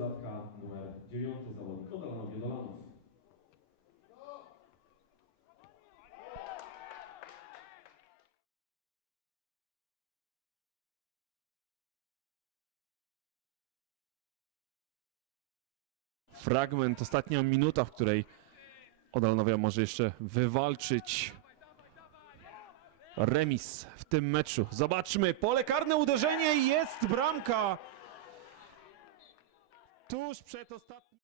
dodatka numer 9 zawodnik Fragment, ostatnia minuta, w której Odalnowia może jeszcze wywalczyć remis w tym meczu. Zobaczmy, pole karne, uderzenie, jest bramka! Tuż przed ostatnim...